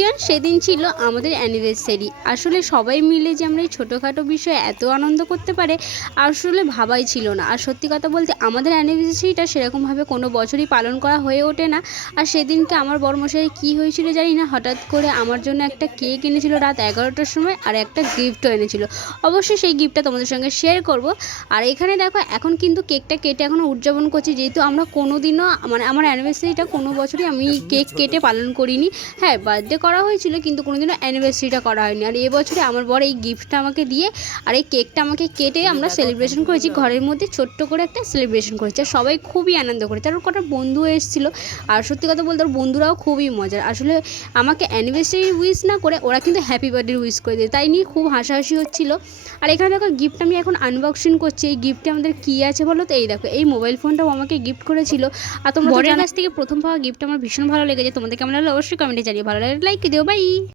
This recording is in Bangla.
এভরিওয়ান, সেদিন ছিল আমাদের অ্যানিভার্সারি। আসলে সবাই মিলে যে আমরা এই ছোটোখাটো বিষয়ে এত আনন্দ করতে পারে আসলে ভাবাই ছিল না। আর সত্যি কথা বলতে আমাদের অ্যানিভার্সারিটা সেরকমভাবে কোনো বছরই পালন করা হয়ে ওঠে না। আর সেদিনকে আমার বড়মশাইয়ের কী হয়েছিল জানি না, হঠাৎ করে আমার জন্য একটা কেক এনেছিল রাত 11টার সময়, আর একটা গিফটও এনেছিল। অবশ্যই সেই গিফটটা তোমাদের সঙ্গে শেয়ার করব। আর এখানে দেখো, এখন কিন্তু কেকটা কেটে এখনও উদযাপন করছি, যেহেতু আমরা কোনো দিনও মানে আমার অ্যানিভার্সারিটা কোনো বছরই আমি কেক কেটে পালন করিনি। হ্যাঁ, বার্থডে করা হয়েছিল কিন্তু কোনোদিনও অ্যানিভার্সারিটা করা হয়নি। আর এবছরে আমার বর এই গিফটটা আমাকে দিয়ে আর এই কেকটা আমাকে কেটে আমরা সেলিব্রেশন করেছি, ঘরের মধ্যে ছোট্ট করে একটা সেলিব্রেশন করেছি। আর সবাই খুবই আনন্দ করেছে। আর ওর কটা বন্ধু এসেছিলো। আর সত্যি কথা বলতে ওর বন্ধুরাও খুবই মজার। আসলে আমাকে অ্যানিভার্সারি উইশ না করে ওরা কিন্তু হ্যাপি বার্থডে উইশ করে দেয়, তাই নিয়ে খুব হাসাহাসি হচ্ছিলো। আর এখানে দেখো গিফট আমি এখন আনবক্সিং করছি। এই গিফটে আমাদের কী আছে বলো তো? এই দেখো, এই মোবাইল ফোনটাও আমাকে গিফট করেছিল। আর তোমরা বরের কাছ থেকে প্রথম পাওয়া গিফট আমার ভীষণ ভালো লেগেছে। তোমাদের কেমন লাগলো অবশ্যই কমেন্টে জানিয়ে। ভালো লাগলে লাইক দিও। বাই।